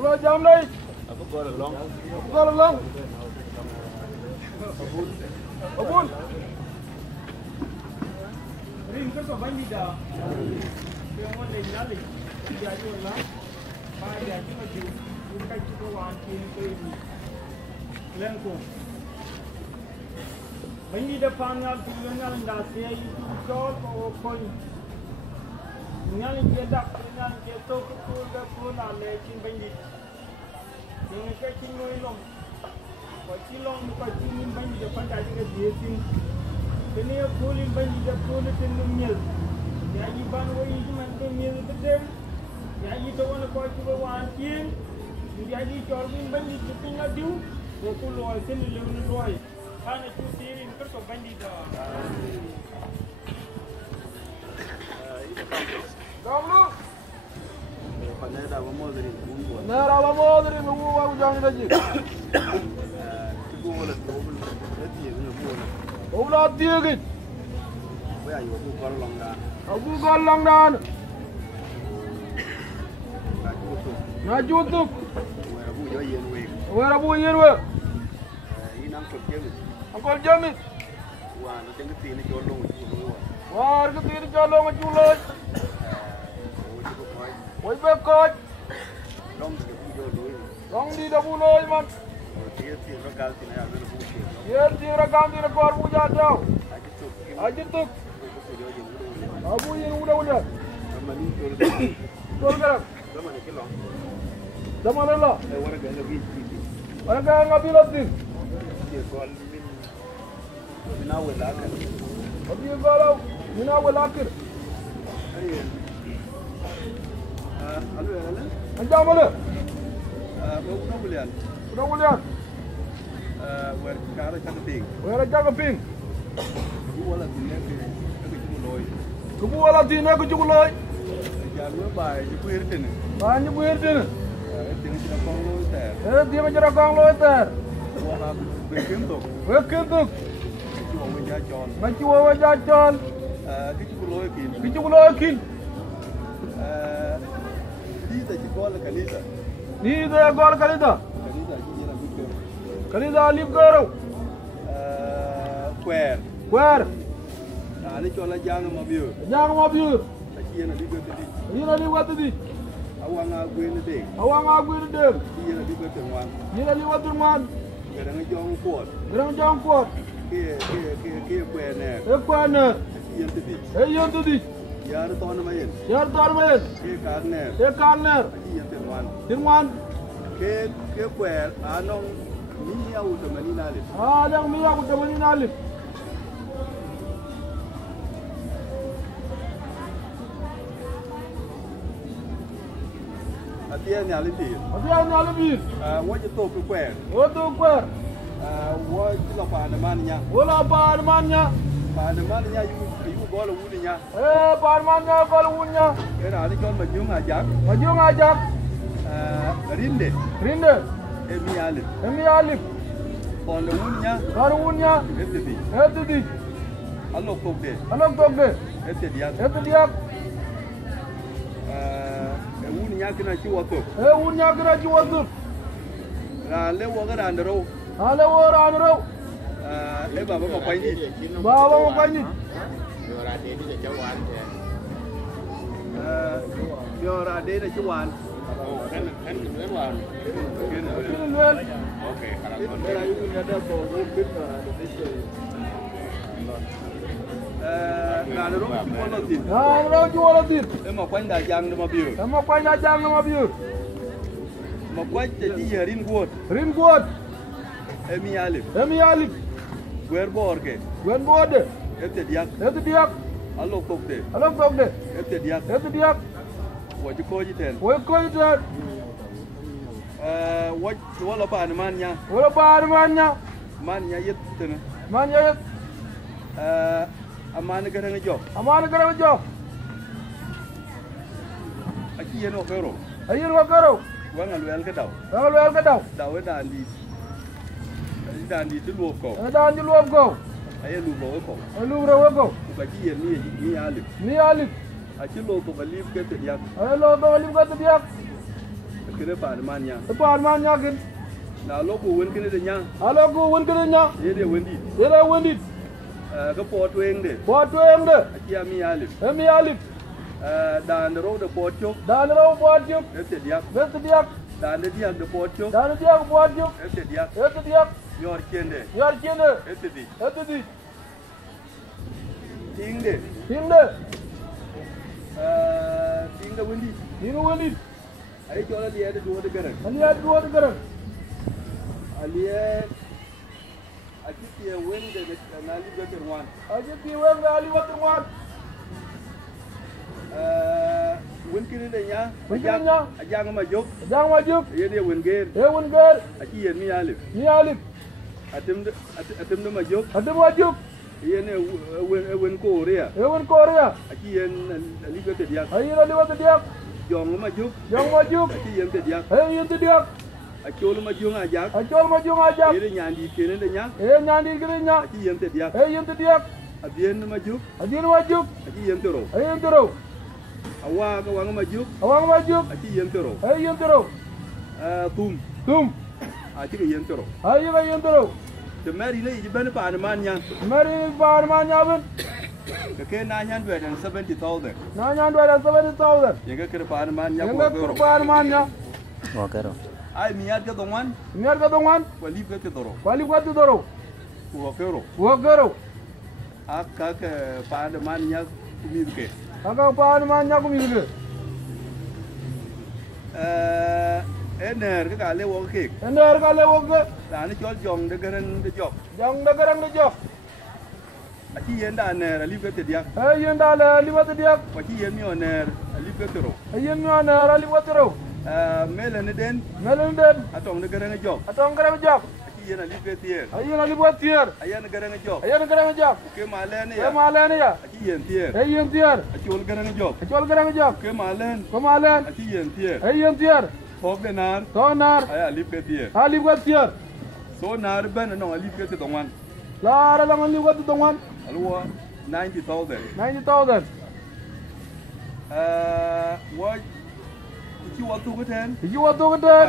Lo jam đây. Aku go along. Abun. Ring ke so bandi dah. Dia mau le nyali. Dia tu lah. Pai dia tu maju. Bukan cuba wan kin ke ini. Lengko. Bandi depan ngal tu ngal dah saya itu call ko coin. Nyali dia dak nyali dia tu ko la le chin bandi. Dengan kacing long. Kacing long kacing bandi depan dah juga dia chin. Ini ya kulin bandi dah kulin tenumil. Ya iban woi cuma tenumil betul. Ya itu orang kau cuba wantin. Ya ini cormin bandi ceping adu. Aku luar sini lemun luar. Karena tu sirin kerja bandi dah. Kamu? Nera vamos dari nunggu aku jangan lagi. Olah dia git. Aku galang dan. Naju tu. Wera bu yen we. Angkol jamit. Wah, nanti ketini jolong. Wah, ketini jolong juloi. Woi bekot. Long di dah buloi man. Dia rakam di rekor puja tau. Aja tu. Abu yang udah. Tol gerak. Zaman lah. Orang kaya ngabil lagi. Abi kalau minawal akhir. Anjang mana? Udah mulian. Wera jaga ping. Kubu wala dina ku jukuloi. Jangan bay jukuir dene. Banyak jukuir dene. Dia menjadi kong loy ter. Bekentuk. Macam orang jajan. Kecuali kin. Ni dah gol kalida. Kalida alif garo. Quer. Ani cola jangan mobil. Ini lagi waktu di. Awang aku ini dek. Ini lagi waktu man. Gerang jong kuat. Ke kuana. Yang tu di. Yar tahun main. Ke karner. Tirman. Ke kuer. Anong mia utamani nalip. Anong mia utamani nalip. Hatian ni alipir. Wajib tu kuer. Wajib lapan Panemannya ibu gol wulinya. Panemannya gol wulinya. Kena ni kan maju ngajak. Rinde. Emi alif. Gol wulinya. Etdi. Alok tokde. Etdi dia. Wulinya kena ciwatu. Lewo gara andro. Baba mau quay đi. Giờ ra đây là chú Hoàn. Anh Nguyễn Hoàn. Ok, Nó chú Hoàn tin. Em mau quay đại giang nó mà biểu. Mau quay chỉ Rinwood. Emi alif. Gwen borge. Ete diak. Alok tokde. Ete diak. Wajib kau jiten. Wala panemannya. Mannya yet tene. Amane garang job. Aki yeno kero. Wangan luel ke dau. Dau dan di luar kau. Ayah luar kau. Bagi ni alif. Achi lo to galib ke te diak. Ai lo to lim ka te diak. Kene pa man nya. Pa man nya kin. Na lo ko wen kene de nya. Alo ko won kene nya. Ye de wendi. Ye de wendi. Ka po tweng de. Po tweng de. Achi ami alif. Ami alif. Dan ro de po chok. Dan ro po chok. Te diak. Te diak. Dan de diak de po chok. Dan diak po chok. Te diak. Te diak. Yor kende. Yor kende. Te di. Te di. Ting de. Ting de. Ting de wendi. Ting wendi. Ai chola liye de do de garan. Ali ya do de garan. Aliye achi tie wende de na li de wan. Achi tie wende ali wa wan. Wen kini de nya. Ajang ma jok. Ajang ma jok. Ye de wen ger. Ye wen ger. Achi yen mi alif. Mi alif. Atem de ma jok. Atem ma jok. Ye ne wen Korea. Ye wen Korea. Achi yen li de diak. Ai li de diak. Jong ma jok. Jong ma jok. Achi yen de diak. Ai yen de diak. Achol ma jong ajak. Achol ma jong ajak. Ye nyandi kene de nya. Ye nyandi kene nya. Achi yen de diak. Ai yen de diak. Abien ma jok. Abien ma jok. Achi yen tero. Ai yen tero. Awa ka wang ma jok. Awang ma jok. Achi yen tero. Ai yen tero. Tum. Achi ke yen tero. Ai ka yen tero. De mari ne ji ben pa man nya. Mari pa man nya ben. Ka ke na nya 270,000. Na nya 270,000. Ye ka ke pa man nya ko. Ye ka pa man nya. Wakero. Ai miat ka dongwan. Miat ka dongwan. Wali ka te doro. Wali ka te doro. Wakero. Wakero. Aka ke pa man nya kumid ke. Aka pa man nya kumid ke. Ener ka le wo ke. Ener ka le wo ke. Da ni chol jong de garan de job. Jong de garan de job. Achi yen da ner ali ka te diak. Ai yen da le ali wa te diak. Achi yen mi oner ali ka te ro. Ai yen mi oner ali wa te ro. Melen den. Melen den. Atong de garan de job. Atong garan de job. Achi yen ali ka tier. Ai yen ali wa tier. Ayen garan de job. Ayen garan de job. Ke malen ya. Ke malen ya. Achi yen tier. Ai yen tier. Achi ol garan de job. Achol garan de job. Ke malen. Ke malen. Achi yen tier. Ai yen tier. Fok de nar. To nar. Ay ali ka tier. Ali wa tier. So nar ben no ali ka te dongwan. La ra lang ali wa te dongwan. Alwa 90,000. 90,000. What? Iki waktu ke ten? Iki waktu ke ten?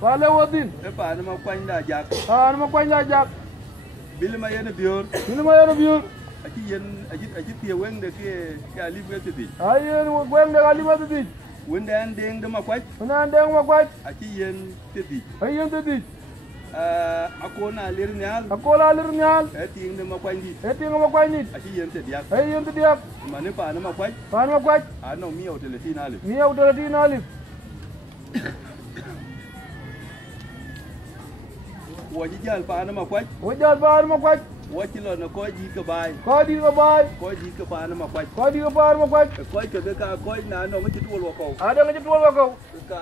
Pale watin. E pa na makwany da jak. Ma kwany da jak. Bili ma yene biyor. Bili ma yene biyor. Aki tie weng de ke ali bete di. Ai yen weng de ali bete di. Wende an deng de makwany. Wende an deng makwany. Aki yen te di. Ai yen te di. Akona lir nyal. Akola lir nyal. Ting de makwany di. Ting de makwany di. Aki yen te diak. Ai yen te diak. Mane pa na makwany. Pa na makwany. Ano mi o teletin alif. Mi o teletin alif. Waji jal pa na makwany. Waji jal pa na makwany. Waji lo na ko ji ka bai. Ko ji ka bai. Ko ji ka pa na makwany. Ko ji ka pa na makwany. Ko ka ko na no ngi tuol ko. Ada ngi tuol ko. Ka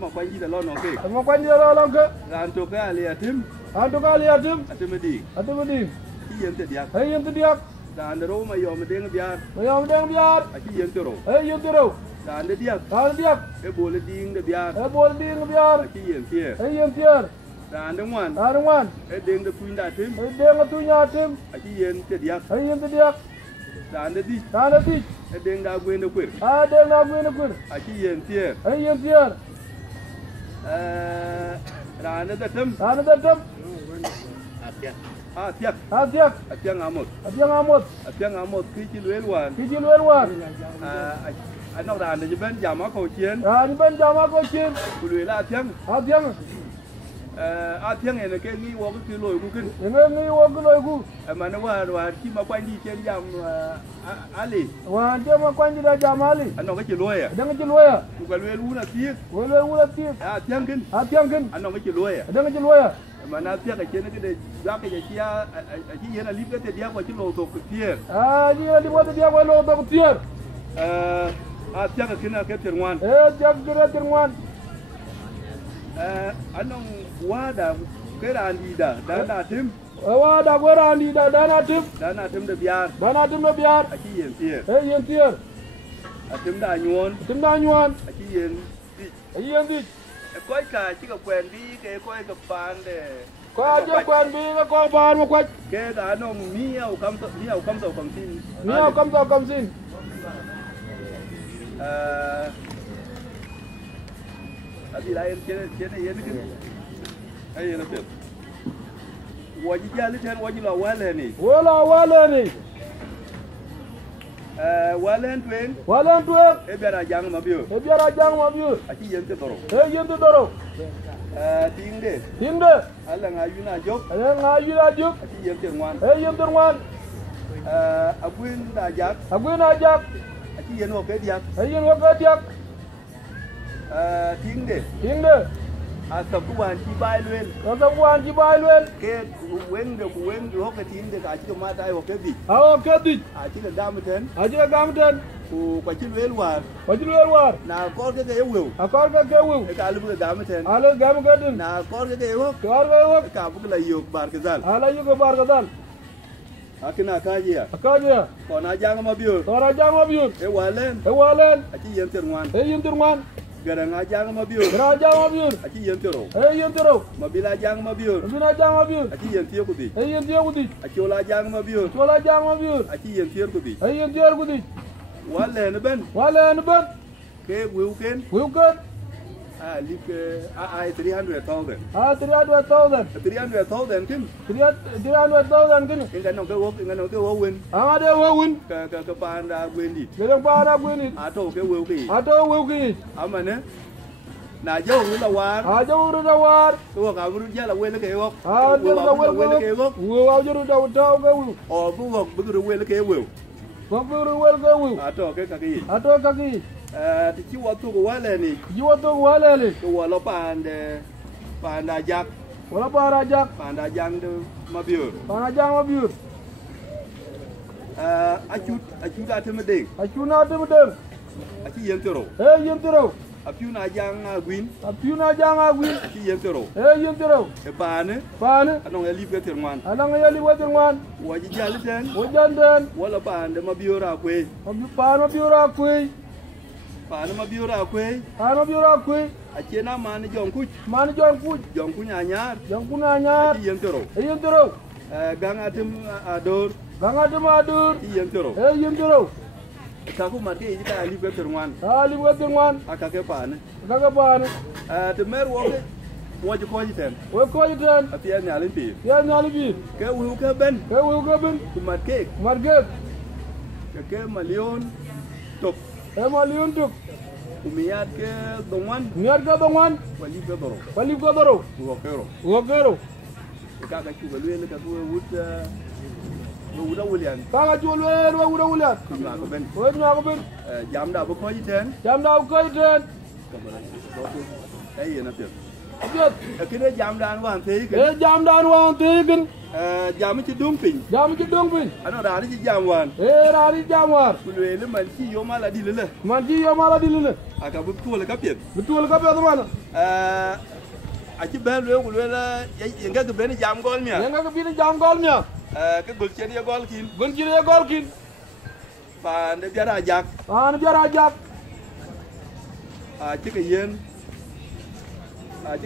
makwany ji da lo no ke. Makwany ji da lo ke. Ran to ka ali atim. An to ka ali atim. Atim di. Atim di. Ki yen te diak. Ai yen te diak. Dan ro ma yo me deng biar. Ma yo me deng biar. Aki yen te ro. Ai yen te ro. Dan de diak. Dan diak. E bole ding de biar. E bole ding de biar. Aki yen tier. Ai yen tier. Dan de wan. Dan de wan. E deng de tuinda atim. E deng de tuinda atim. Aki yen te diak. Ai yen te diak. Dan de di. Dan de di. E deng da gwen de kwir. Deng da gwen de kwir. Aki yen tier. Ai yen tier. Dan de tam. Dan de tam. Atiak. Atiak. Atiak ngamot. Atiak ngamot. Atiak ngamot ki ci luel wan. Ki ci luel wan. Anok dan de ben jama ko chien. Ni ben jama ko chien. Ku luel atiak. Atiak. Atiak ene ke ni wo ki loy ku kin. Ene ni wo ki loy ku. Mane wa ki ma kwandi chen jam ali. Wa je ma kwandi da jam ali. Anok ki loya. Dan ki loya. Ku ka luel una tiek. Wo luel una tiek. Atiak kin. Atiak kin. Anok ki loya. Dan ki loya. Mana tiak ke chen ke de ja ke chia ki yen ali ke te dia ko chi lo to ku tier. Ni ali wo te dia ko lo to ku tier. Atiak ke na ke terwan. Jak ke terwan. Anong wada ke randi da na tim. Wada ko randi da na tim. Da na tim de biar. Da na tim de biar. Aki yen tier. Yen tier. Atim da nyuon. Atim da nyuon. Aki yen di. Ai yen di. Koi ka chi ka kwen bi ke koi ka pan de. Ko je kwen bi ko pan mo kwat. Ke da no mi au kam so kam sin. Mi au kam so kam sin. abi la yen kene yen kin ay yen pep waji jali ten waji la wale ni walen twen e biara jang ma biyo aci yente doro tingde alla nga yuna jok aci yente ngwan aguin da jak aci yen wo ke diak tingde asabuan ci bay luen ke wenge hoke tinde ka ci mata ay hoke bi aci le gamten ku ko ci wel war na kor ke yewu e ka lu gamten na kor ke yewu ka bu la yok barkazal akina kajiya ko na jang ma biur e walen aci yenter ngwan gara nga jang ma biur aci yentero mabila jang ma biur aci yentiyo kudi aci ola jang ma biur aci yentiyo kudi walen ben ke wiuken like 300,000 kin inga no ke wo win ka panda gwendi ato ke wo ki amane na jo la war to ka buru jala wele ke wo o bu wele ke wo ato ke kaki ti ci watu ko wale ni ko wala panda jak panda jang de mabiur acut ateme ding aci yentero apiuna jang agwin aci yentero e bane anong eli weterman waji jaliten wala pande mabiur akwe Pana mabiura kwe achena mani jonkuch anyar aci yentero ganga tim ador yentero kaku marke ita ali weterwan akake pane te mer woge waji koji ten apia nyalin pi ke wu ke ben ku marke ke malion tok umiyat ke dongan wali ke doro wokero ka chuga lele ka duwe wuda wulian na ko ben jamda bu ko jiten ay na pet kene jamdan wan te ken jam ci dumping ano da ci jamwan kulwele man ci yomala dilele aka bu tole ka pet mana aci ben le kulwele yenga ke ben jam gol miya ke gol chen ye gol kin pa ne biara jak aci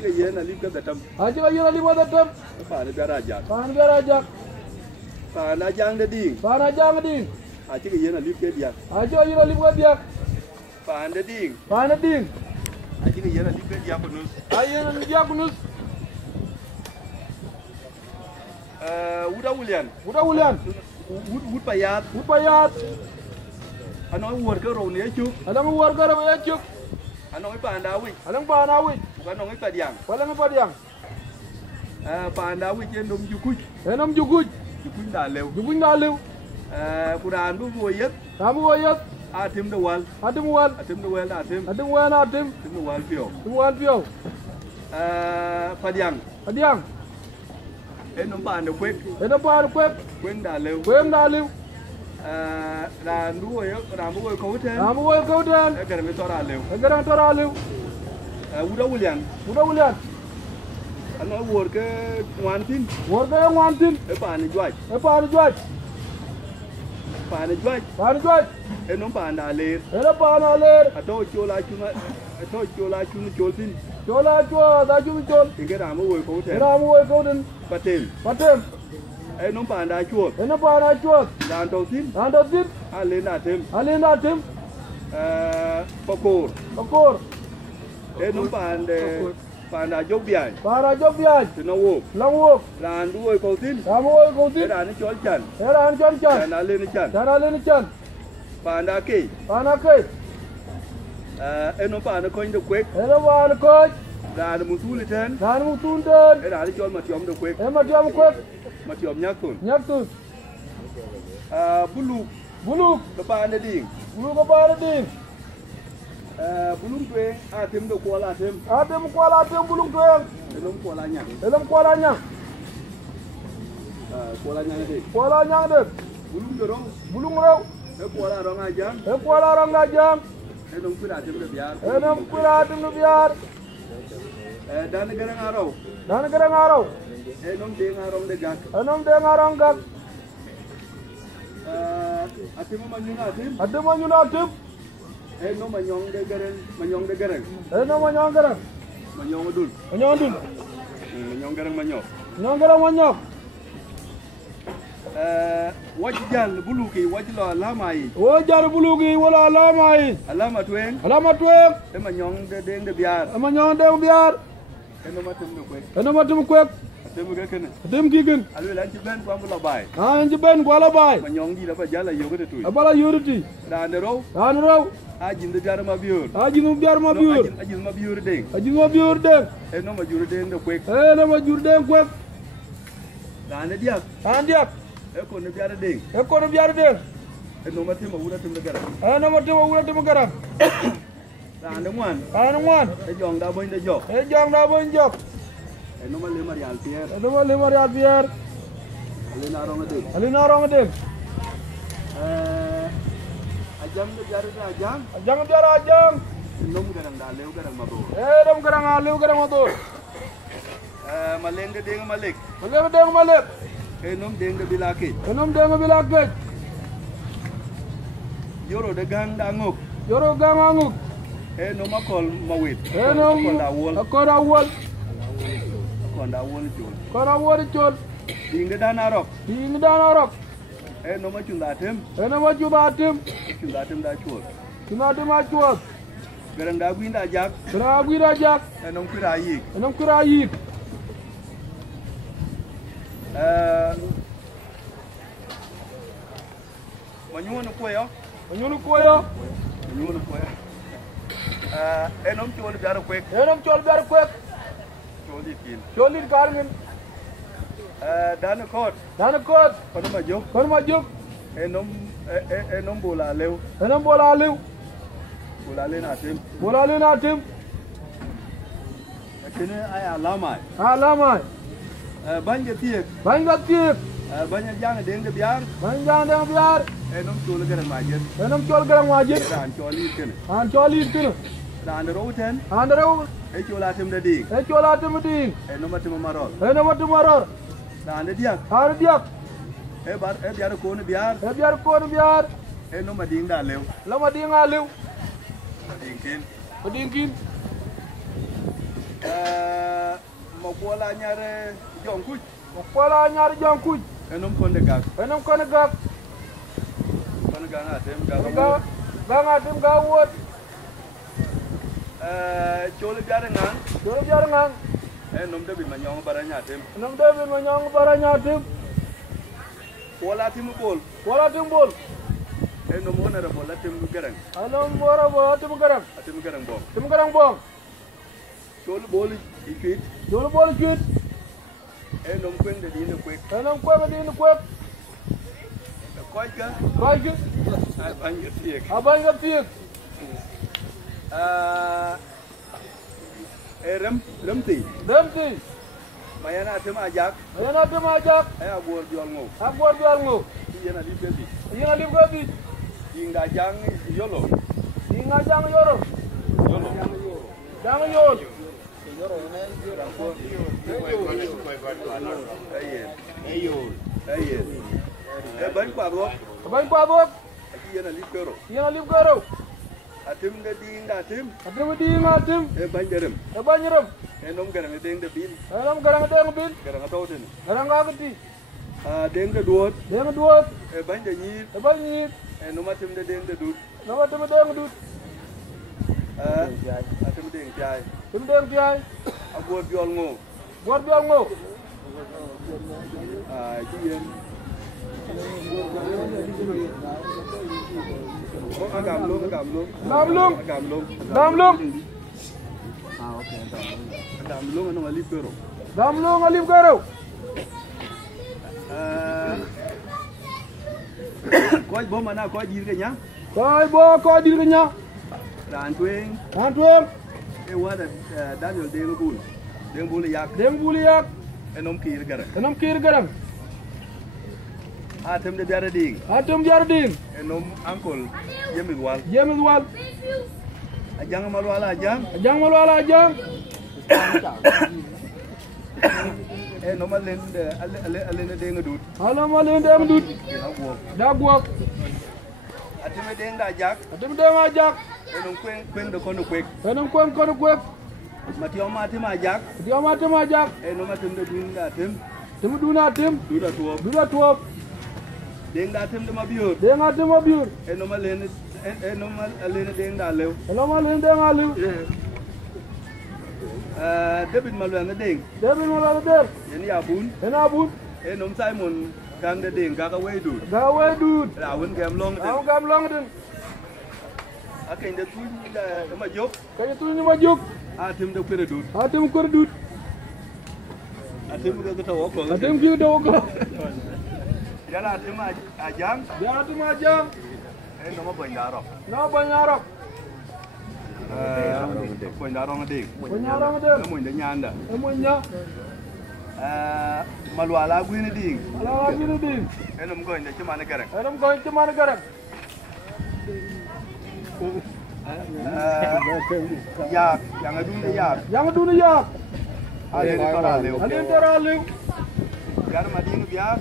ke yen ali ka datam pa ne biara jak pa na jang de ding aci ke yen ali ke diak pa ne ding aci ke yen ali ke diak kunus wuda wulian wud payat ano wor ke ro ne chuk ano panda wi ano padiang panda wi endom jukuj da lew kuran bu woyet atim de wal pio padiang endom panda kwek kweng da lew randu woy ko ten garame tora lew wuda wulian ano wor ke ngwantin e pani jwaj enom panda ler ato chola chun cholpin ingera mo woy ko ten patem enom panda chuot dan to tin alena tem Pakor. Pakor. Num panda jogbian. Para jogbian. Tinawok. Lawok. Ran duoi kautin. Ramuoi kautin. Ran chol chan. Ran chol chan. Ran alin chan. Ran alin chan. Panda ke. Panda ke. Num panda coin the quick. Panda coin. Ran musuli ten. Ran mutundan. Ran chol matiom the quick. Matiom quick. Matiom nyakun. Nyakun. Buluk. Buluk. The panda ding. Buluk the panda ding. Bulung tueng atem do kuala atem. Atem kuala atem bulung tueng. Elom kuala nyang. Elom kuala nyang. Kuala nyang deh. Kuala nyang deh. Bulung dorong. Bulung raw. Kuala rong ajang. Kuala rong ajang. Elom kuala atem do biar. Elom kuala atem do biar. Dan garang arau. Dan garang arau. Elom deng arong de gak. Elom deng arong gak. Atem manyuna atem. Atem manyuna atem. No manyong de garang. Manyong de garang. No manyong garang. Manyong dul. Manyong dul. Manyong garang manyong. Manyong garang manyong. Wajjal buluki wajlo alamai. Wajjal buluki wala alamai. Alama tueng. Alama tueng. Manyong de deng de biar. Manyong deng biar. No matum de kwek. No matum kwek. Atem ga kene. Atem gigen. Alu lan ci ben ko amula bay. Ci ben ko ala bay. Manyong di dafa jala yogo de tuy. Abala yoriti. Dan raw. Dan raw. Ajin de biar ma biur. Ajin biar ma biur. Ajin ma biur deng. Ajin ma biur deng. No ma jur deng de kwek. No ma jur deng kwek. Dan diak. Dan diak. Ko ne biar deng. Ko ne biar deng. No ma tema wura tem de garam. No ma tema wura tem garam. Dan ngwan. Dan ngwan. Jong da boy de jok. Jong da boy jok. No ma le marial pierre. No ma le marial pierre. Alina rong deng. Alina rong deng. Ajang de biar de ajang. Ajang biar ajang. Nom garang da lew garang mabo. Dom garang lew garang mabo. Maleng de deng malik. Maleng deng malik. Nom deng de bilakit. Nom deng bilakit. Yoro de gang da nguk. Yoro gang nguk. Nom akol mawit. Nom da wol. Akol awol. Konda wol chol. Konda wol chol. Ding de dan arok. Ding de dan arok. No ma chunda tem. No ma chunda tem. Chunda tem da chol. Chunda tem da chol. Garang da gwinda jak. Garang gwinda jak. Nom kira yik. Nom kira yik. Manyuna koyo. Manyuna koyo. Manyuna koyo. Nom chol biar kwek. Nom chol biar kwek. Cholit karmin. Dan kot. Dan kot. Kono ma jok. Kono ma jok. Nom bola lew. Nom bola lew. Bola le na tim. Bola le na tim. Kene ay alamai. Alamai. Banja tiek. Banja tiek. Banja jang deng de biar. Banja jang deng biar. Nom chol garang majid. Nom chol garang majid. Dan cholit kene. An cholit kene. Dan roten. An row. Chola tem de ding. Chola tem ding. No matem maror. No matem maror. Dan diak. Ar diak. Biar ko ne biar. Biar ko ne biar. No ma ding da lew. La ma ding a lew. Dingkin. Dingkin. Mo bola nyare jong kuj. Mo bola nyare jong kuj. Nom konde gak. Nom konde gak. Konde gak atem gak. Gak atem gak wot. Chole biar ngang. Chole biar ngang. Nom de bi manyong baranya atem. Nom de bi manyong baranya atem. Bola tim bol. Bola tim bol. Nom ona ra bola tim garang. Nom bora bola tim garang. Tim garang bom. Tim garang bom. Chole bol ikit. Chole bol ikit. Nom kweng de din kwek. Nom kweng de din kwek. Koy ka. Koy ka. Abanga tiek. Abanga tiek. Remti. Remti. Mayana tem ajak. Mayana tem ajak. Agor jol ngo. Agor jol ngo. Yena lip gadi. Yena lip gadi. Inga jang yolo. Inga jang yoro. Yolo. Jang yolo. Yoro ne yoro ko. Ayen. Ban kwa bo. Ban kwa bo. Yena lip garo. Yena lip garo. Atim de ding da tim. Atim ding atim. Banjerem. Banjerem. Nom garang deng de bil. Nom garang deng bil. Garang tawten. Garang agati. Deng de duot. Deng duot. Banja nyir. Banja nyir. Noma tim de deng de dut. Noma tim deng dut. Tim deng jai. Tim deng jai. Abuat biol ngo. Buat biol ngo. Jiyen. Agam lung. Okay. Agam lung ano alip karo. Damlung alip karo. Koi bo mana koi dir ke nya? Koi dir ke nya. Ran tueng. Wada Daniel deng bul yak. Enom kir garang. Atem de biara ding. Enom angkol Yemis wal. Ajang malu ala ajang. Enom alen deng dut. Da guak. Atem deng da jak. Enom kweng de kono kwek. Matiom atem ajak. Enom atem de dun da atem. Duda tuop. Deng da atem de mabiur. Enom alen deng da lew. David Maluan deng. Yani abun. Enom Simon kang de deng gaga wedud. Rawun gam long den. Akan de tuin da majok. Atem de kweredut. Atem de tawo ko. Jala atem ajang. Enom bandarok. Bandarok deng. Emun de nyanda. Maluala gwini ding. Enom goin de chimana garang. Yak, yang adun de yak. Alin tora lew. Gar mading biar.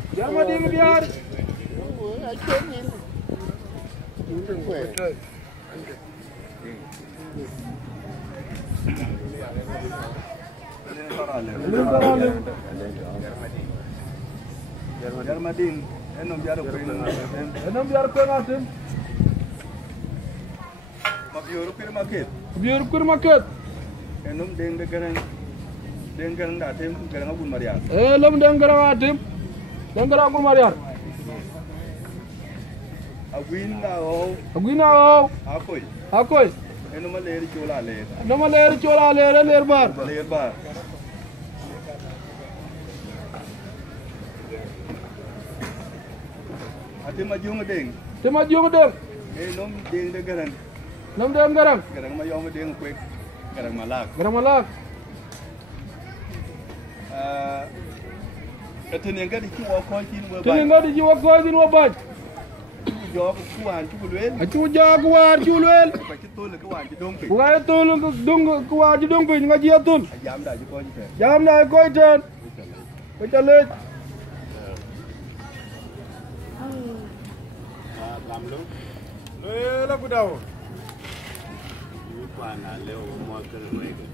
Gar mading. Enom biar pengatem. Biar kurmaket. Enom deng de garang da tem garang agun marian. Lom deng garang atem. Agun marian. Aguin ao. Akoi. Enom leri chola le. Ler bar. Atem majung deng. Enom deng de garang. Garang mayom deng kwek. Garang malak. Tenen ga di kiwa ko tin wo ba. Jog kuan chulwel. Ba ki tole ko wan ji dong pe. Kuwa ji dong pe ngaji atun. Jam da ji ko ji te. Ko chale. Lamlo. La kudao. Pana leo mo kan ruega.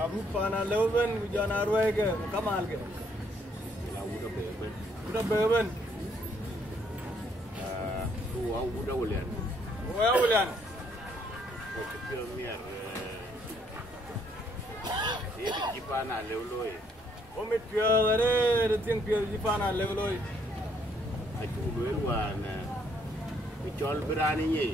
Abu pana leo ben jana ruega kamal ke. La uda beben. Uda ulian. Ko pioneer. Di pana leo loy. O mit piore de ting piore di pana leo loy. Achu loy wan. Chol brani ni.